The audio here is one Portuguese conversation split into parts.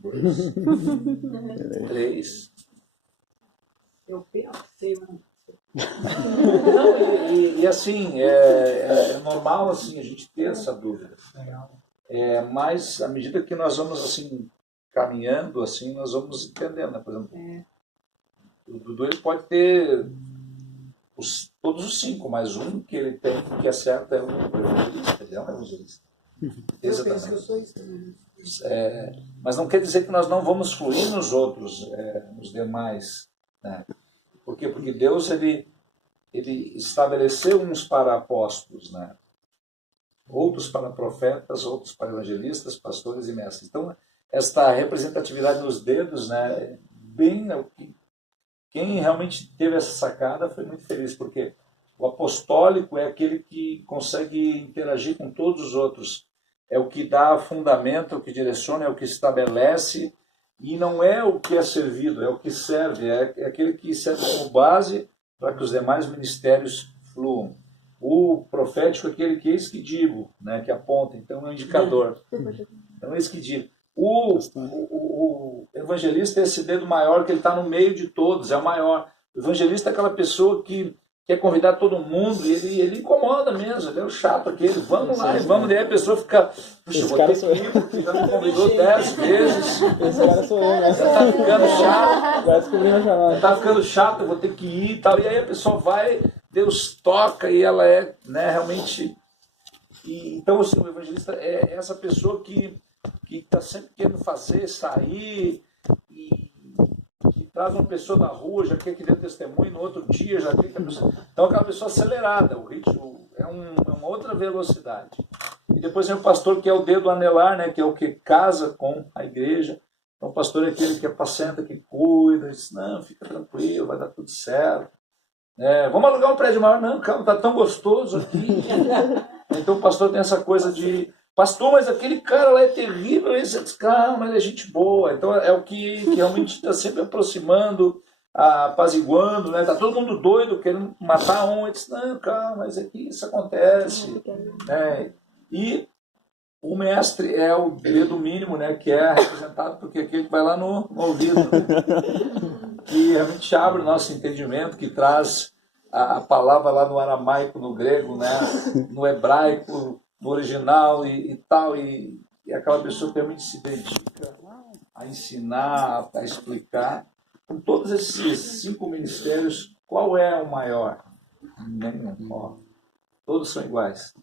2, 3. Eu pensei, mano. Não, e assim, é normal assim, a gente ter essa dúvida. Mas à medida que nós vamos assim, caminhando, assim, nós vamos entendendo, né? Por exemplo, o Dudu ele pode ter todos os 5, mas um que ele tem que acerta é um evangelista, ele é um evangelista. Eu penso que eu sou isso também. Mas não quer dizer que nós não vamos fluir nos outros, nos demais, né? Por quê? Porque Deus ele estabeleceu uns para apóstolos, né? Outros para profetas, outros para evangelistas, pastores e mestres. Então, esta representatividade nos dedos, né, bem quem realmente teve essa sacada foi muito feliz, porque o apostólico é aquele que consegue interagir com todos os outros, é o que dá fundamento, é o que direciona, é o que estabelece, e não é o que é servido, é o que serve, é aquele que serve como base para que os demais ministérios fluam. O profético é aquele que é isso que digo, né, que aponta, então é um indicador. Então é isso que digo. O evangelista é esse dedo maior que ele está no meio de todos, é o maior. O evangelista é aquela pessoa que quer convidar todo mundo, e ele incomoda mesmo, ele é o chato aquele, vamos lá, vamos, daí a pessoa fica, puxa, vou ter que ir, porque já me convidou 10 vezes. Esse cara sou eu, né? Já está ficando chato. Já descobri a chamada. Já está ficando chato, eu vou ter que ir e tal. E aí a pessoa vai, Deus toca e ela é, né, realmente. Então, assim, o evangelista é essa pessoa que está sempre querendo fazer, sair, e que traz uma pessoa na rua, já quer que dê testemunho, no outro dia já quer que a pessoa. Então, aquela pessoa acelerada, o ritmo é uma outra velocidade. E depois vem o pastor, que é o dedo anelar, né, que é o que casa com a igreja. Então, o pastor é aquele que apacenta, que cuida, diz: não, fica tranquilo, vai dar tudo certo. Vamos alugar um prédio maior? Não, calma, está tão gostoso aqui. Então, o pastor tem essa coisa de: pastor, mas aquele cara lá é terrível, esse cara, mas é gente boa. Então, é o que realmente está sempre aproximando, apaziguando, né? Está todo mundo doido, querendo matar um. Ele diz: não, calma, mas aqui isso acontece. Né? E o mestre é o dedo mínimo, né, que é representado porque aquele que vai lá no ouvido, né, que realmente abre o nosso entendimento, que traz a palavra lá no aramaico, no grego, né, no hebraico, no original e tal, e aquela pessoa que realmente se dedica a ensinar, a explicar. Com todos esses 5 ministérios, qual é o maior? Nenhum. Todos são iguais.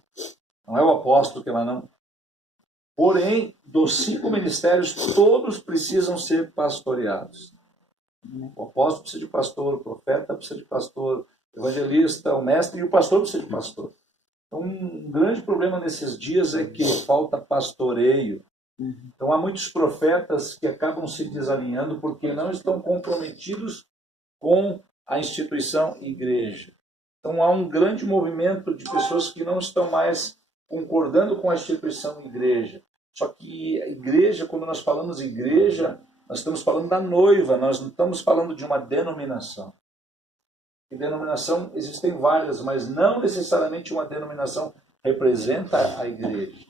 Não é o apóstolo que ela não. Porém, dos 5 ministérios, todos precisam ser pastoreados. O apóstolo precisa de pastor, o profeta precisa de pastor, o evangelista, o mestre e o pastor precisa de pastor. Então, um grande problema nesses dias é que falta pastoreio. Então, há muitos profetas que acabam se desalinhando porque não estão comprometidos com a instituição igreja. Então, há um grande movimento de pessoas que não estão mais concordando com a instituição igreja. Só que a igreja, quando nós falamos igreja, nós estamos falando da noiva, nós não estamos falando de uma denominação. E denominação existem várias, mas não necessariamente uma denominação representa a igreja.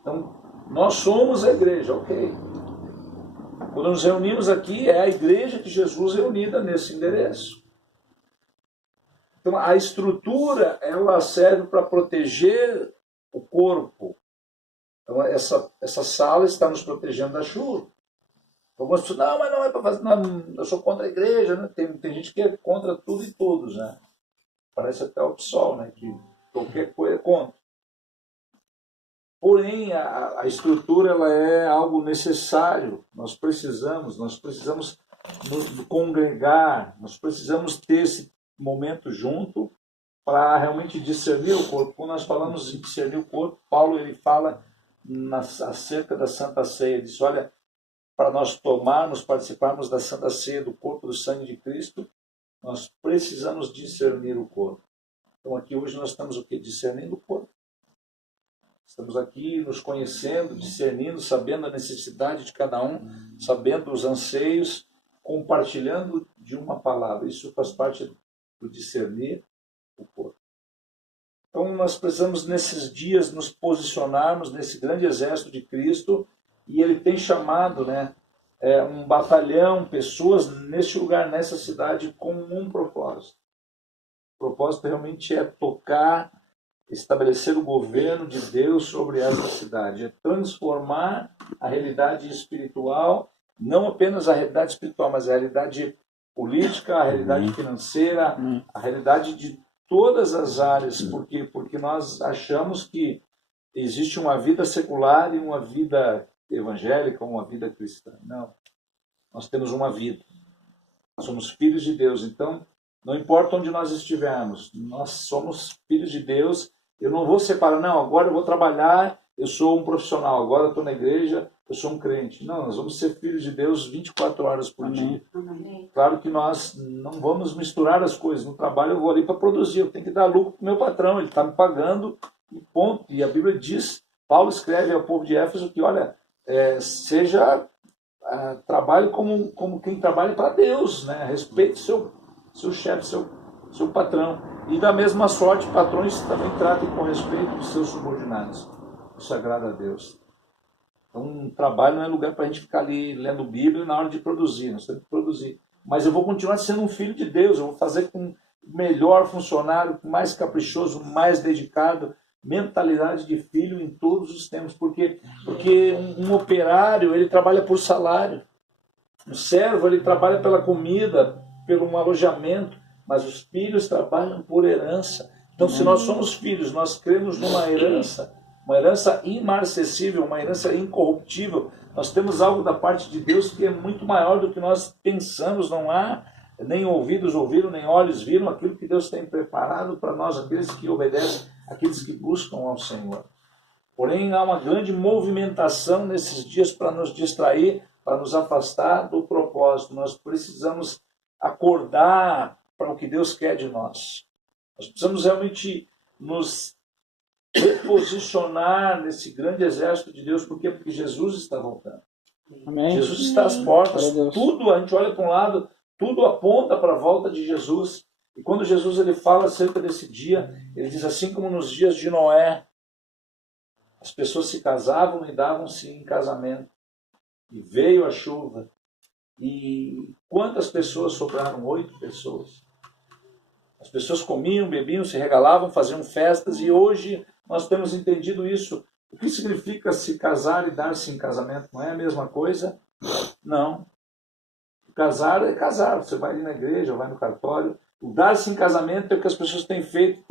Então, nós somos a igreja, ok. Quando nos reunimos aqui, é a igreja de Jesus reunida nesse endereço. Então, a estrutura, ela serve para proteger o corpo. Então, essa sala está nos protegendo da chuva. Algumas pessoas, não, mas não é para fazer, não, eu sou contra a igreja, né? Tem gente que é contra tudo e todos, né? Parece até o PSOL, né? Que qualquer coisa é contra. Porém, a estrutura, ela é algo necessário. Nós precisamos nos congregar, nós precisamos ter esse momento junto para realmente discernir o corpo. Quando nós falamos de discernir o corpo, Paulo ele fala acerca da Santa Ceia. Ele diz: olha, para nós participarmos da Santa Ceia, do corpo do sangue de Cristo, nós precisamos discernir o corpo. Então aqui hoje nós estamos o quê? Discernindo o corpo. Estamos aqui nos conhecendo, discernindo, sabendo a necessidade de cada um, sabendo os anseios, compartilhando de uma palavra. Isso faz parte do discernir o corpo. Então nós precisamos nesses dias nos posicionarmos nesse grande exército de Cristo, e ele tem chamado, né, um batalhão, pessoas nesse lugar, nessa cidade, com um propósito. O propósito realmente é tocar, estabelecer o governo de Deus sobre essa cidade, é transformar a realidade espiritual, não apenas a realidade espiritual, mas a realidade política, a realidade financeira, a realidade de todas as áreas, porque nós achamos que existe uma vida secular e uma vida evangélica, uma vida cristã. Não. Nós temos uma vida. Nós somos filhos de Deus. Então, não importa onde nós estivermos, nós somos filhos de Deus. Eu não vou separar, não, agora eu vou trabalhar, eu sou um profissional, agora eu estou na igreja, eu sou um crente. Não, nós vamos ser filhos de Deus 24 horas por dia. Amém. Claro que nós não vamos misturar as coisas. No trabalho eu vou ali para produzir, eu tenho que dar lucro para o meu patrão, ele está me pagando e ponto. E a Bíblia diz, Paulo escreve ao povo de Éfeso que, olha, trabalhe como quem trabalha para Deus, né? Respeite seu chefe, seu patrão. E da mesma sorte, patrões também tratem com respeito os seus subordinados. Isso agrada a Deus. Então, um trabalho não é lugar para a gente ficar ali lendo Bíblia na hora de produzir. Nós temos que produzir. Mas eu vou continuar sendo um filho de Deus. Eu vou fazer com o melhor funcionário, mais caprichoso, mais dedicado, mentalidade de filho em todos os tempos. Porque um operário, ele trabalha por salário. O servo, ele trabalha pela comida, pelo um alojamento. Mas os filhos trabalham por herança. Então, se nós somos filhos, nós cremos numa herança imarcessível, uma herança incorruptível. Nós temos algo da parte de Deus que é muito maior do que nós pensamos. Não há nem ouvidos ouviram, nem olhos viram aquilo que Deus tem preparado para nós, aqueles que obedecem, aqueles que buscam ao Senhor. Porém, há uma grande movimentação nesses dias para nos distrair, para nos afastar do propósito. Nós precisamos acordar para o que Deus quer de nós. Nós precisamos realmente nos reposicionar nesse grande exército de Deus. Por quê? Porque Jesus está voltando. Amém. Jesus está às portas. Tudo, a gente olha para um lado, tudo aponta para a volta de Jesus. E quando Jesus ele fala acerca desse dia, ele diz assim como nos dias de Noé, as pessoas se casavam e davam-se em casamento. E veio a chuva. E quantas pessoas sobraram? 8 pessoas. As pessoas comiam, bebiam, se regalavam, faziam festas, e hoje nós temos entendido isso. O que significa se casar e dar-se em casamento? Não é a mesma coisa? Não. Casar é casar. Você vai ali na igreja, vai no cartório. O dar-se em casamento é o que as pessoas têm feito,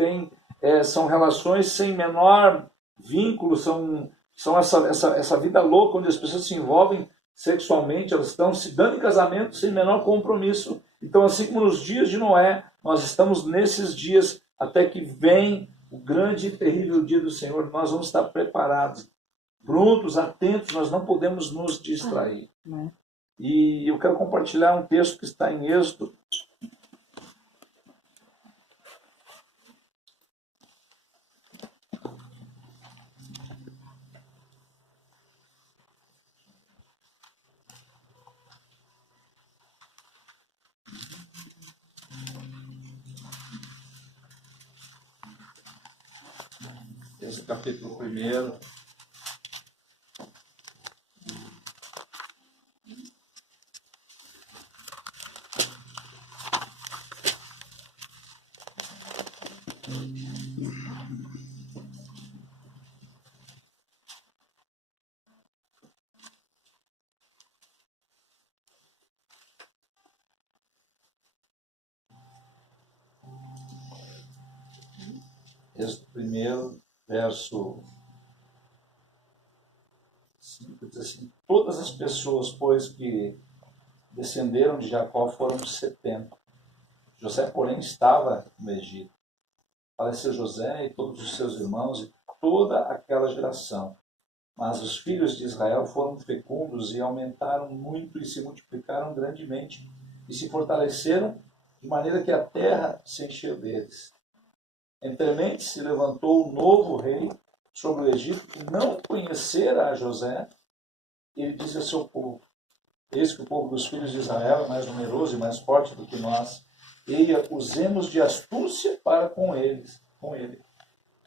são relações sem menor vínculo, são essa vida louca onde as pessoas se envolvem sexualmente, elas estão se dando em casamento sem menor compromisso. Então, assim como nos dias de Noé, nós estamos nesses dias até que vem o grande e terrível dia do Senhor. Nós vamos estar preparados, prontos, atentos, nós não podemos nos distrair. E eu quero compartilhar um texto que está em Êxodo. Esse capítulo 1. Êxodo 1, verso 5, diz assim: todas as pessoas, pois, que descenderam de Jacó foram 70. José, porém, estava no Egito. Faleceu José e todos os seus irmãos e toda aquela geração. Mas os filhos de Israel foram fecundos e aumentaram muito e se multiplicaram grandemente e se fortaleceram de maneira que a terra se encheu deles. Entremente se levantou um novo rei sobre o Egito que não conhecera a José. E ele disse ao seu povo: eis que o povo dos filhos de Israel é mais numeroso e mais forte do que nós. Eia, usemos de astúcia para com ele,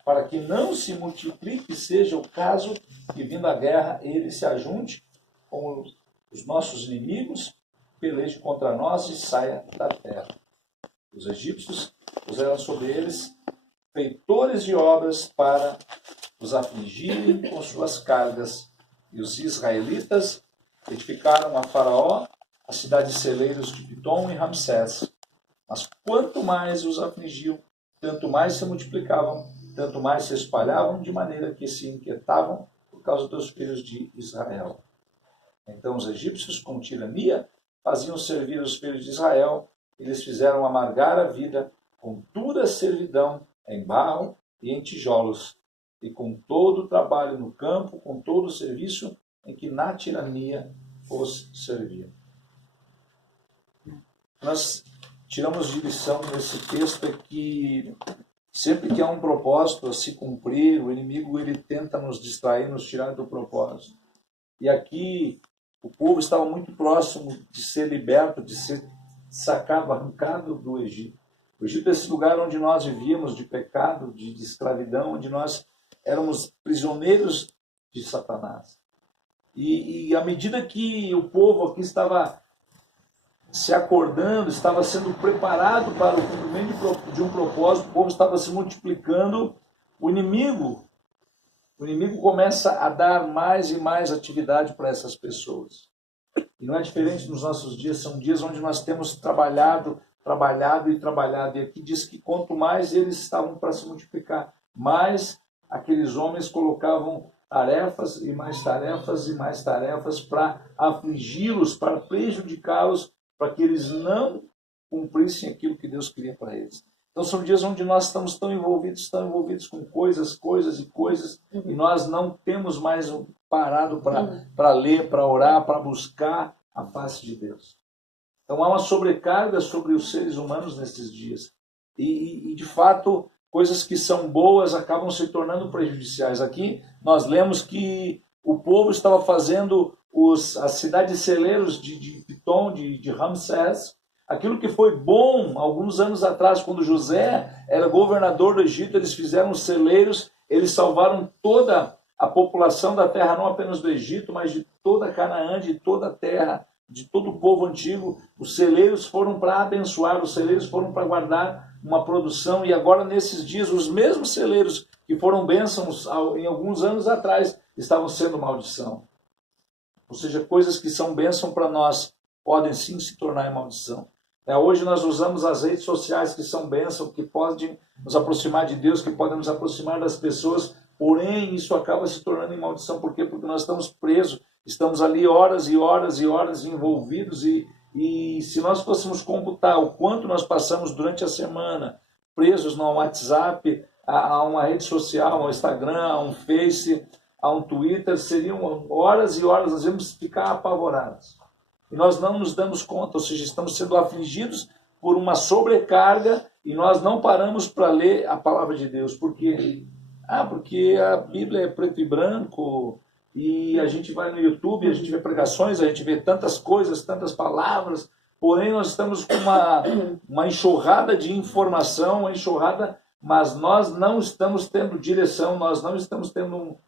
para que não se multiplique, seja o caso que, vindo a guerra, ele se ajunte com os os nossos inimigos, peleje contra nós e saia da terra. Os egípcios puseram sobre eles feitores de obras para os afligirem com suas cargas, e os israelitas edificaram a Faraó as cidades celeiros de Pitom e Ramsés. Mas quanto mais os afligiam, tanto mais se multiplicavam, tanto mais se espalhavam, de maneira que se inquietavam por causa dos filhos de Israel. Então os egípcios, com tirania, faziam servir os filhos de Israel, e lhes fizeram amargar a vida com dura servidão em barro e em tijolos, e com todo o trabalho no campo, com todo o serviço em que na tirania os serviam. Nós tiramos de lição nesse texto é que sempre que há um propósito a se cumprir, o inimigo ele tenta nos distrair, nos tirar do propósito. E aqui o povo estava muito próximo de ser liberto, de ser sacado, arrancado do Egito. O Egito é esse lugar onde nós vivíamos de pecado, de escravidão, onde nós éramos prisioneiros de Satanás. E à medida que o povo aqui estava se acordando, estava sendo preparado para o cumprimento de um propósito, o povo estava se multiplicando, o inimigo começa a dar mais e mais atividade para essas pessoas. E não é diferente nos nossos dias, são dias onde nós temos trabalhado. E aqui diz que quanto mais eles estavam para se multiplicar, mais aqueles homens colocavam tarefas e mais tarefas para afligi-los, para prejudicá-los, para que eles não cumprissem aquilo que Deus queria para eles. Então são dias onde nós estamos tão envolvidos com coisas, e nós não temos mais parado para ler, para orar, para buscar a face de Deus. Então há uma sobrecarga sobre os seres humanos nesses dias. E de fato, coisas que são boas acabam se tornando prejudiciais. Aqui nós lemos que o povo estava fazendo as cidades celeiros de Pitom, de Ramsés. Aquilo que foi bom alguns anos atrás, quando José era governador do Egito, eles fizeram os celeiros, eles salvaram toda a população da terra, não apenas do Egito, mas de toda Canaã, de toda a terra, de todo o povo antigo. Os celeiros foram para abençoar, os celeiros foram para guardar uma produção, e agora nesses dias os mesmos celeiros que foram bênçãos em alguns anos atrás estavam sendo maldição. Ou seja, coisas que são bênção para nós podem sim se tornar maldição. Hoje nós usamos as redes sociais que são bênção, que podem nos aproximar de Deus, que podem nos aproximar das pessoas, porém isso acaba se tornando em maldição. Por quê? Porque nós estamos presos, estamos ali horas e horas e horas envolvidos, e se nós fôssemos computar o quanto nós passamos durante a semana presos no WhatsApp, a uma rede social, a um Instagram, a um Face, a um Twitter, seriam horas e horas, nós vamos ficar apavorados. E nós não nos damos conta, ou seja, estamos sendo afligidos por uma sobrecarga e nós não paramos para ler a palavra de Deus. Por quê? Porque a Bíblia é preto e branco, e a gente vai no YouTube, a gente vê pregações, a gente vê tantas coisas, tantas palavras, porém nós estamos com uma enxurrada de informação, mas nós não estamos tendo direção, nós não estamos tendo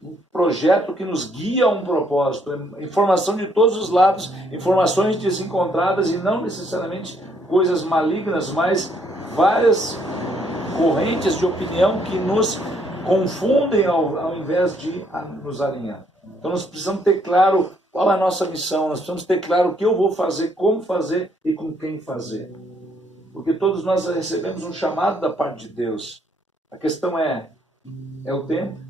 um projeto que nos guia a um propósito. Informação de todos os lados, informações desencontradas, e não necessariamente coisas malignas, mas várias correntes de opinião que nos confundem ao invés de nos alinhar. Então nós precisamos ter claro qual é a nossa missão, nós precisamos ter claro o que eu vou fazer, como fazer e com quem fazer. Porque todos nós recebemos um chamado da parte de Deus. A questão é o tempo?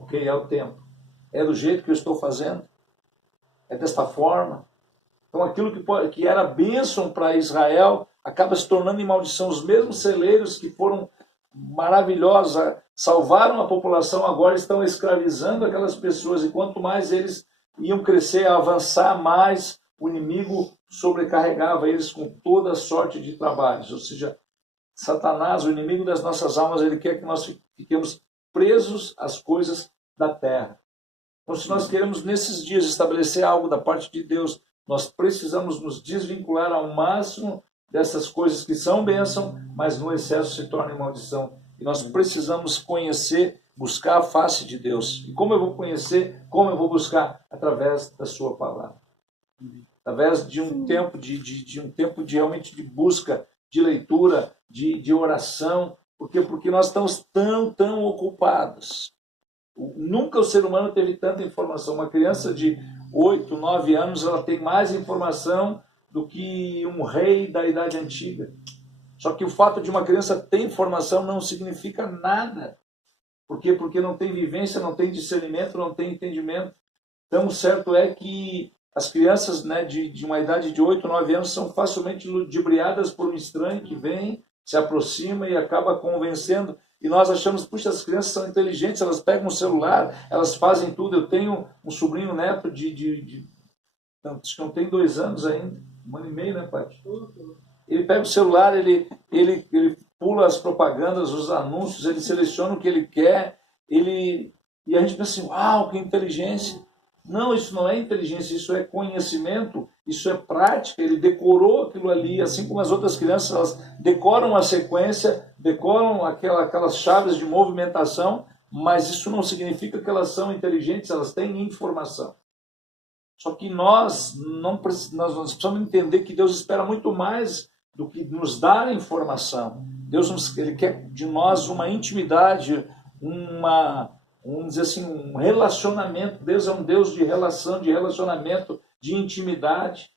Ok, é o tempo. É do jeito que eu estou fazendo? É desta forma? Então aquilo que era bênção para Israel acaba se tornando em maldição. Os mesmos celeiros que foram maravilhosos, salvaram a população, agora estão escravizando aquelas pessoas, e quanto mais eles iam crescer, avançar, mais o inimigo sobrecarregava eles com toda sorte de trabalhos. Ou seja, Satanás, o inimigo das nossas almas, ele quer que nós fiquemos presos às coisas da terra. Então, se nós queremos nesses dias estabelecer algo da parte de Deus, nós precisamos nos desvincular ao máximo dessas coisas que são bênção, mas no excesso se tornam maldição. E nós precisamos conhecer buscar a face de Deus. E como eu vou conhecer, como eu vou buscar? Através da sua palavra. Através de um tempo de realmente de busca, de leitura, de oração. Por quê? Porque nós estamos tão ocupados. Nunca o ser humano teve tanta informação. Uma criança de 8, 9 anos, ela tem mais informação do que um rei da Idade Antiga. Só que o fato de uma criança ter informação não significa nada. Por quê? Porque não tem vivência, não tem discernimento, não tem entendimento. Então, o certo é que as crianças, né, de uma idade de 8, 9 anos são facilmente ludibriadas por um estranho que vem, se aproxima e acaba convencendo. E nós achamos, puxa, as crianças são inteligentes, elas pegam o celular, elas fazem tudo. Eu tenho um sobrinho neto acho que não tem 2 anos ainda, 1 ano e meio, né, pai? Ele pega o celular, ele pula as propagandas, os anúncios, ele seleciona o que ele quer, e a gente pensa assim, uau, que inteligência. Não, isso não é inteligência, isso é conhecimento, isso é prática. Ele decorou aquilo ali, assim como as outras crianças, elas decoram a sequência, decoram aquelas chaves de movimentação, mas isso não significa que elas são inteligentes, elas têm informação. Só que nós precisamos entender que Deus espera muito mais do que nos dar informação. Ele quer de nós uma intimidade, vamos dizer assim, um relacionamento. Deus é um Deus de relação, de relacionamento, de intimidade.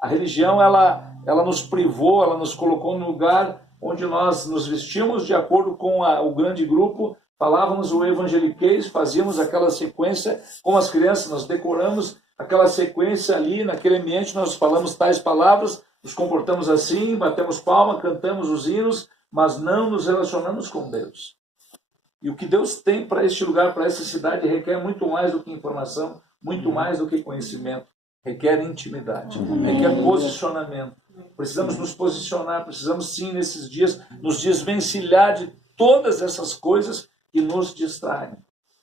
A religião, ela nos privou, ela nos colocou no lugar onde nós nos vestíamos de acordo com o grande grupo, falávamos o evangeliquez, fazíamos aquela sequência, como as crianças, nós decoramos aquela sequência ali, naquele ambiente, nós falamos tais palavras, nos comportamos assim, batemos palma, cantamos os hinos, mas não nos relacionamos com Deus. E o que Deus tem para este lugar, para essa cidade, requer muito mais do que informação, muito mais do que conhecimento. Requer intimidade, requer posicionamento. Precisamos nos posicionar, precisamos sim, nesses dias, nos desvencilhar de todas essas coisas que nos distraem.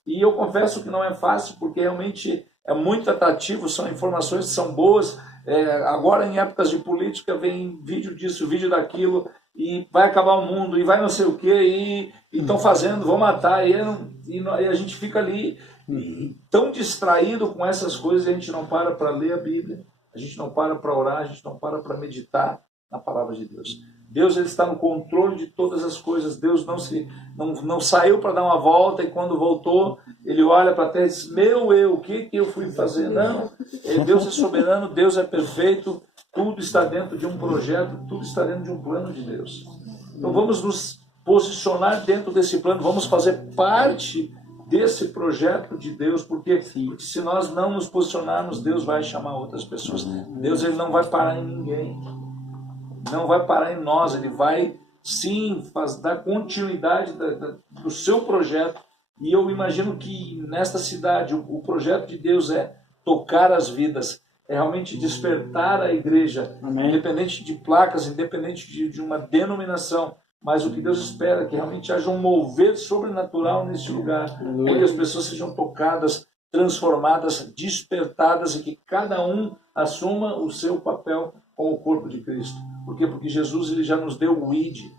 E eu confesso que não é fácil, porque realmente é muito atrativo, são informações que são boas. Agora, em épocas de política, vem vídeo disso, vídeo daquilo, e vai acabar o mundo, e vai não sei o quê, e estão fazendo, vão matar, e a gente fica ali tão distraído com essas coisas, a gente não para ler a Bíblia, a gente não para orar, a gente não para meditar na palavra de Deus. Deus, ele está no controle de todas as coisas. Deus não saiu para dar uma volta e quando voltou, ele olha para a terra e diz, o que eu fui fazer? Não, Deus é soberano, Deus é perfeito, tudo está dentro de um projeto, tudo está dentro de um plano de Deus. Então vamos nos posicionar dentro desse plano, vamos fazer parte desse projeto de Deus, porque se nós não nos posicionarmos, Deus vai chamar outras pessoas. Deus, ele não vai parar em ninguém. Não vai parar em nós, ele vai sim dar continuidade do seu projeto. E eu imagino que nesta cidade o projeto de Deus é tocar as vidas, é realmente despertar a igreja. Amém. Independente de placas, independente de uma denominação, mas o que Deus espera é que realmente haja um mover sobrenatural nesse lugar, onde as pessoas sejam tocadas, transformadas, despertadas e que cada um assuma o seu papel com o corpo de Cristo. Por quê? Porque Jesus, ele já nos deu o ID.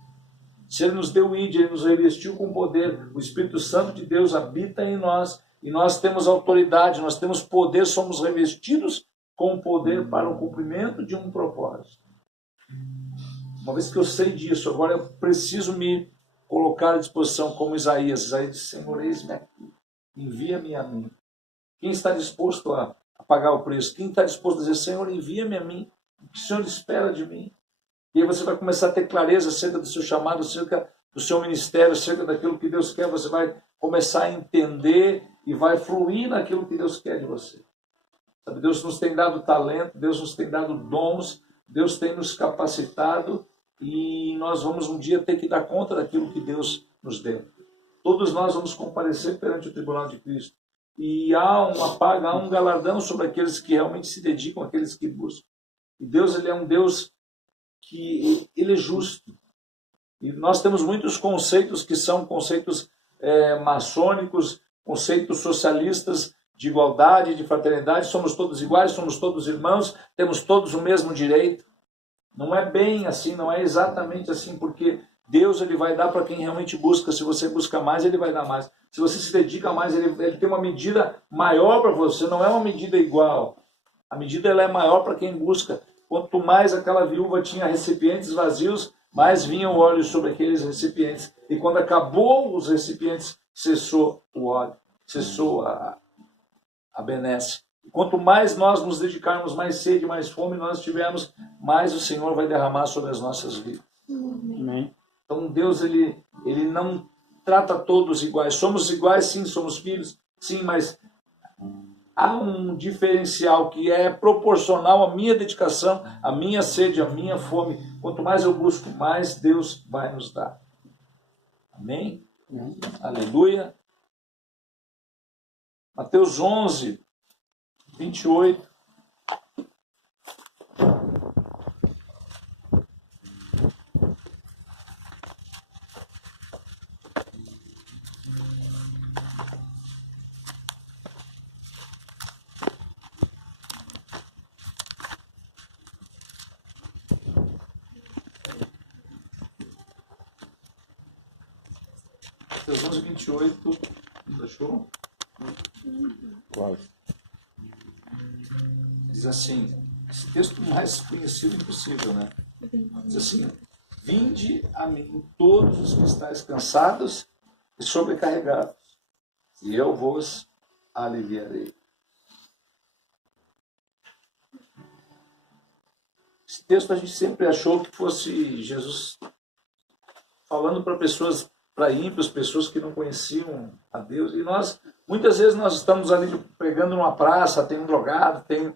Se ele nos deu o ID, ele nos revestiu com poder. O Espírito Santo de Deus habita em nós e nós temos autoridade, nós temos poder, somos revestidos com poder para o cumprimento de um propósito. Uma vez que eu sei disso, agora eu preciso me colocar à disposição como Isaías. Isaías disse, Senhor, eis-me aqui, envia-me a mim. Quem está disposto a pagar o preço? Quem está disposto a dizer, Senhor, envia-me a mim? O que o Senhor espera de mim? E aí você vai começar a ter clareza acerca do seu chamado, acerca do seu ministério, acerca daquilo que Deus quer. Você vai começar a entender e vai fluir naquilo que Deus quer de você. Sabe, Deus nos tem dado talento, Deus nos tem dado dons, Deus tem nos capacitado e nós vamos um dia ter que dar conta daquilo que Deus nos deu. Todos nós vamos comparecer perante o tribunal de Cristo. E há uma paga, há um galardão sobre aqueles que realmente se dedicam, aqueles que buscam. E Deus, ele é um Deus que ele é justo. E nós temos muitos conceitos que são conceitos maçônicos, conceitos socialistas de igualdade, de fraternidade. Somos todos iguais, somos todos irmãos, temos todos o mesmo direito. Não é bem assim, não é exatamente assim, porque Deus, ele vai dar para quem realmente busca. Se você busca mais, ele vai dar mais. se você se dedica mais, ele tem uma medida maior para você, não é uma medida igual. A medida ela é maior para quem busca. Quanto mais aquela viúva tinha recipientes vazios, mais vinha o óleo sobre aqueles recipientes. E quando acabou os recipientes, cessou o óleo, cessou a benesse. Quanto mais nós nos dedicarmos, mais sede, mais fome nós tivermos, mais o Senhor vai derramar sobre as nossas vidas. Amém. Então Deus, ele não trata todos iguais. Somos iguais, sim, somos filhos, sim, mas há um diferencial que é proporcional à minha dedicação, à minha sede, à minha fome. Quanto mais eu busco, mais Deus vai nos dar. Amém? Aleluia. Mateus 11, 28. Mateus 11, 28. Achou? Quase. Diz assim, esse texto mais conhecido impossível, né? Diz assim, vinde a mim todos os que estáis cansados e sobrecarregados, e eu vos aliviarei. Esse texto a gente sempre achou que fosse Jesus falando para pessoas, para ímpios, pessoas que não conheciam a Deus, e muitas vezes nós estamos ali pregando numa praça, tem um drogado, tem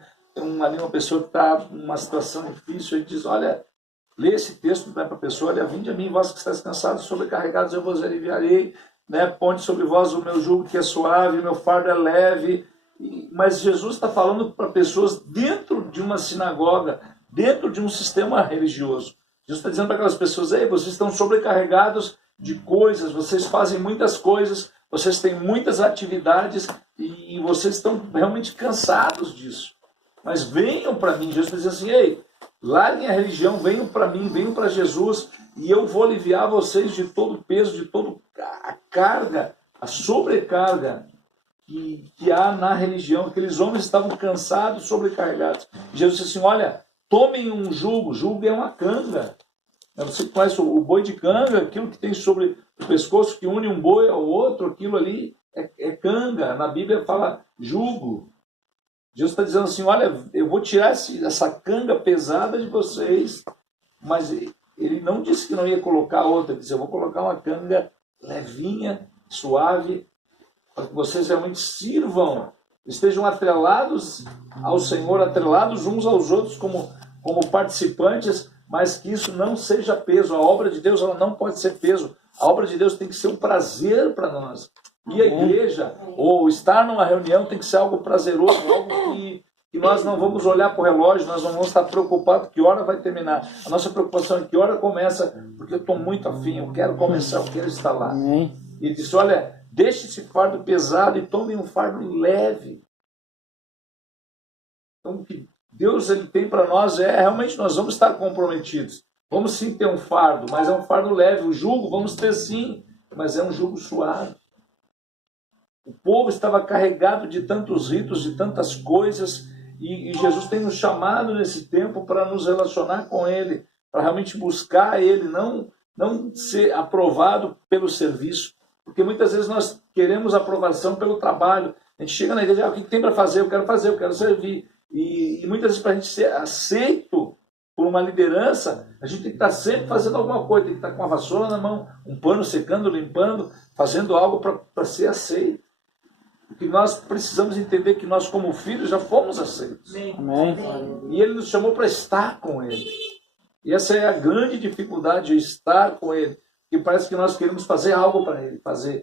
ali uma pessoa que está numa situação difícil, e diz, olha, lê esse texto para a pessoa, olha, vinde a mim, vós que estáis cansados, sobrecarregados, eu vos aliviarei, né? Ponde sobre vós o meu jugo que é suave, o meu fardo é leve. Mas Jesus está falando para pessoas dentro de uma sinagoga, dentro de um sistema religioso. Jesus está dizendo para aquelas pessoas, ei, vocês estão sobrecarregados de coisas, vocês fazem muitas coisas, vocês têm muitas atividades e vocês estão realmente cansados disso. Mas venham para mim. Jesus está dizendo assim, ei, larguem a religião, venham para mim, venham para Jesus e eu vou aliviar vocês de todo o peso, de toda a carga, a sobrecarga que há na religião. Aqueles homens estavam cansados, sobrecarregados. Jesus disse assim, olha, tomem um jugo. Jugo é uma canga. Você conhece o boi de canga, aquilo que tem sobre o pescoço, que une um boi ao outro, aquilo ali é canga. Na Bíblia fala jugo. Jesus está dizendo assim, olha, eu vou tirar essa canga pesada de vocês, mas ele não disse que não ia colocar outra, ele disse, eu vou colocar uma canga levinha, suave, para que vocês realmente sirvam, estejam atrelados ao Senhor, atrelados uns aos outros como participantes, mas que isso não seja peso. A obra de Deus ela não pode ser peso. A obra de Deus tem que ser um prazer para nós. E a igreja, ou estar numa reunião, tem que ser algo prazeroso, algo que nós não vamos olhar para o relógio, nós não vamos estar preocupados que hora vai terminar. A nossa preocupação é que hora começa, porque eu estou muito afim, eu quero começar, eu quero estar lá. E ele disse, olha, deixe esse fardo pesado e tome um fardo leve. Então, o que Deus ele tem para nós realmente nós vamos estar comprometidos. Vamos sim ter um fardo, mas é um fardo leve. O jugo vamos ter sim, mas é um jugo suave. O povo estava carregado de tantos ritos, de tantas coisas, e Jesus tem nos chamado nesse tempo para nos relacionar com Ele, para realmente buscar Ele, não ser aprovado pelo serviço, porque muitas vezes nós queremos aprovação pelo trabalho. A gente chega na igreja, o que tem para fazer? Eu quero servir. E muitas vezes para a gente ser aceito por uma liderança, a gente tem que estar sempre fazendo alguma coisa, tem que estar com a vassoura na mão, um pano secando, limpando, fazendo algo para ser aceito. Porque nós precisamos entender que nós, como filhos, já fomos aceitos. Amém. E Ele nos chamou para estar com Ele. E essa é a grande dificuldade, de estar com Ele. Porque parece que nós queremos fazer algo para Ele. Fazer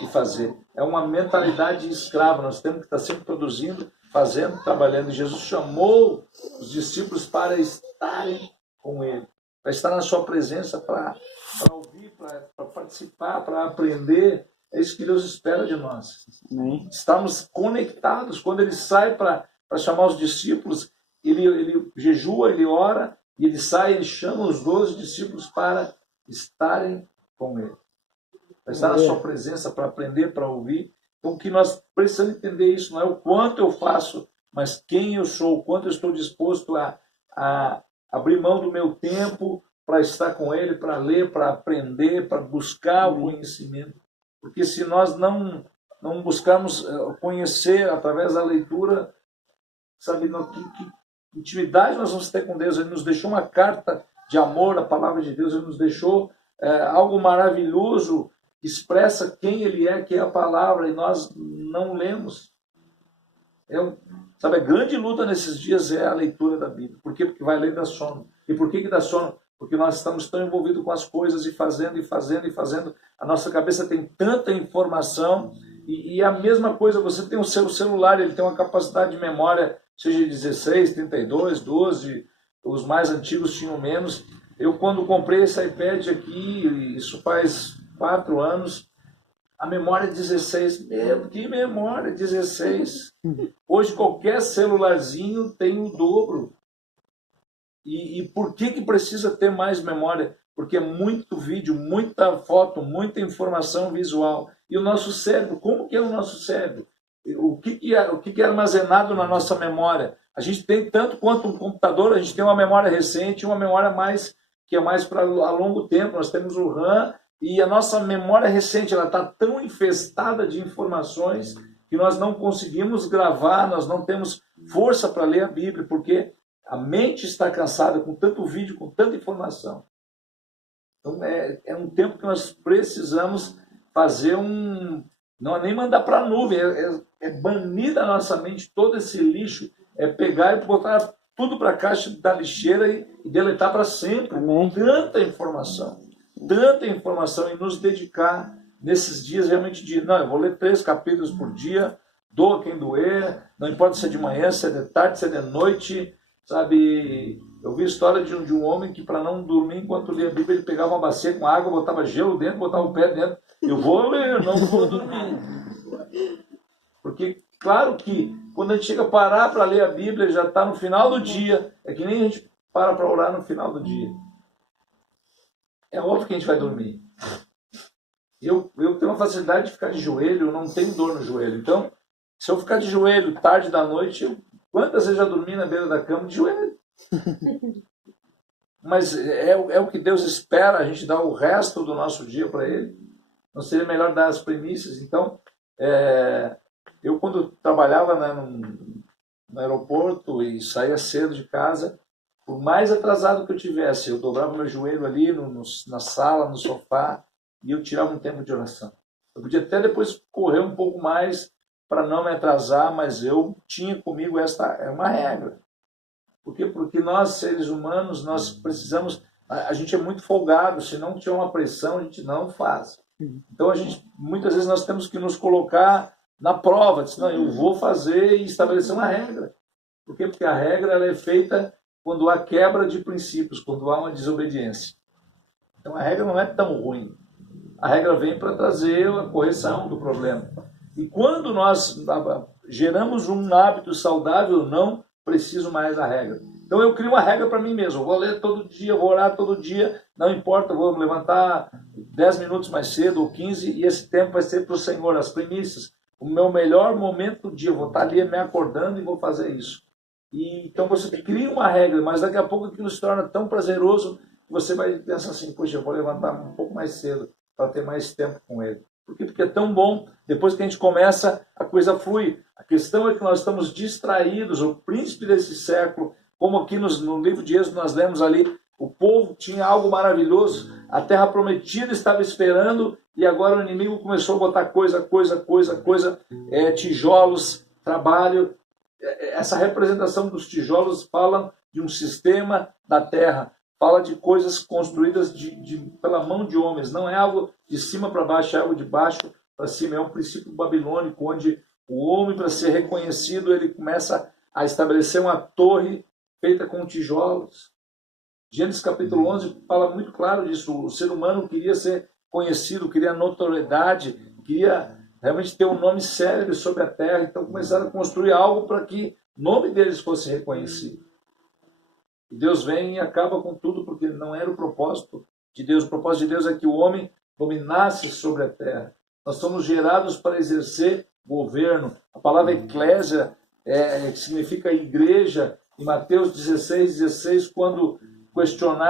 e fazer. É uma mentalidade escrava. Nós temos que estar sempre produzindo, fazendo, trabalhando. E Jesus chamou os discípulos para estarem com Ele. Para estar na sua presença, para ouvir, para participar, para aprender. É isso que Deus espera de nós. Amém. Estamos conectados. Quando Ele sai para chamar os discípulos, ele jejua, ele ora, e ele sai, ele chama os 12 discípulos para estarem com Ele. para estar na sua presença, para aprender, para ouvir. Então, que nós precisamos entender isso, não é o quanto eu faço, mas quem eu sou, o quanto eu estou disposto a abrir mão do meu tempo para estar com Ele, para ler, para aprender, para buscar o conhecimento. Porque se nós não buscarmos conhecer através da leitura, sabe, que intimidade nós vamos ter com Deus. Ele nos deixou uma carta de amor, a palavra de Deus, Ele nos deixou algo maravilhoso, que expressa quem Ele é, que é a palavra, e nós não lemos. Sabe, a grande luta nesses dias é a leitura da Bíblia. Por quê? Porque vai ler dá sono. E por que dá sono? Porque nós estamos tão envolvidos com as coisas e fazendo, e fazendo, e fazendo. A nossa cabeça tem tanta informação, e a mesma coisa, você tem o seu celular, ele tem uma capacidade de memória, seja de 16, 32, 12, os mais antigos tinham menos. Eu, quando comprei esse iPad aqui, isso faz 4 anos, a memória é 16. Meu, que memória, 16. Hoje qualquer celularzinho tem o dobro. E por que precisa ter mais memória? Porque é muito vídeo, muita foto, muita informação visual. E o nosso cérebro, como que é o nosso cérebro? O que é armazenado na nossa memória? A gente tem tanto quanto um computador, a gente tem uma memória recente, uma memória que é mais para a longo tempo. Nós temos o RAM, e a nossa memória recente está tão infestada de informações que nós não conseguimos gravar, nós não temos força para ler a Bíblia, porque a mente está cansada com tanto vídeo, com tanta informação. Então é um tempo que nós precisamos fazer não é nem mandar para a nuvem, é banir da nossa mente todo esse lixo, é pegar e botar tudo para a caixa da lixeira e deletar para sempre. Tanta informação, e nos dedicar nesses dias realmente eu vou ler 3 capítulos por dia, doa quem doer, não importa se é de manhã, se é de tarde, se é de noite, sabe? Eu vi a história de um homem que, para não dormir enquanto lia a Bíblia, ele pegava uma bacia com água, botava gelo dentro, botava o pé dentro. Eu vou ler, não vou dormir. Porque, claro que quando a gente chega a parar para ler a Bíblia, já está no final do dia. É que nem a gente para orar no final do dia. É óbvio que a gente vai dormir. Eu tenho uma facilidade de ficar de joelho, eu não tenho dor no joelho. Então, se eu ficar de joelho tarde da noite, quantas vezes já dormi na beira da cama de joelho? Mas é o que Deus espera, a gente dá o resto do nosso dia para Ele. Não seria melhor dar as primícias? Então, eu quando trabalhava no aeroporto e saía cedo de casa, por mais atrasado que eu tivesse, eu dobrava meu joelho ali na sala, no sofá, e eu tirava um tempo de oração. Eu podia até depois correr um pouco mais para não me atrasar, mas eu tinha comigo é uma regra. Por quê? Porque nós, seres humanos, nós precisamos... A gente é muito folgado, se não tiver uma pressão, a gente não faz. Então, muitas vezes nós temos que nos colocar na prova. Não, eu vou fazer e estabelecer uma regra. Por quê? Porque a regra ela é feita quando há quebra de princípios, quando há uma desobediência. Então, a regra não é tão ruim. A regra vem para trazer a correção do problema. E quando nós geramos um hábito saudável, não preciso mais da regra. Então eu crio uma regra para mim mesmo. Eu vou ler todo dia, vou orar todo dia, não importa, eu vou me levantar 10 minutos mais cedo ou 15, e esse tempo vai ser para o Senhor, as primícias. O meu melhor momento do dia, eu vou estar ali me acordando e vou fazer isso. Então você cria uma regra, mas daqui a pouco aquilo se torna tão prazeroso que você vai pensar assim, poxa, eu vou levantar um pouco mais cedo para ter mais tempo com Ele. Por quê? Porque é tão bom, depois que a gente começa, a coisa flui. A questão é que nós estamos distraídos, o príncipe desse século, como aqui no livro de Êxodo nós lemos ali, o povo tinha algo maravilhoso, a terra prometida estava esperando, e agora o inimigo começou a botar coisa, tijolos, trabalho. Essa representação dos tijolos fala de um sistema da terra, fala de coisas construídas pela mão de homens, não é algo de cima para baixo, é algo de baixo para cima, é um princípio babilônico, onde o homem, para ser reconhecido, ele começa a estabelecer uma torre feita com tijolos. Gênesis capítulo 11 fala muito claro disso, o ser humano queria ser conhecido, queria notoriedade, queria realmente ter um nome célebre sobre a terra, então começaram a construir algo para que o nome deles fosse reconhecido. E Deus vem e acaba com tudo, porque não era o propósito de Deus. O propósito de Deus é que o homem dominasse sobre a terra. Nós somos gerados para exercer governo. A palavra eclésia que significa igreja, em Mateus 16:16, quando questionar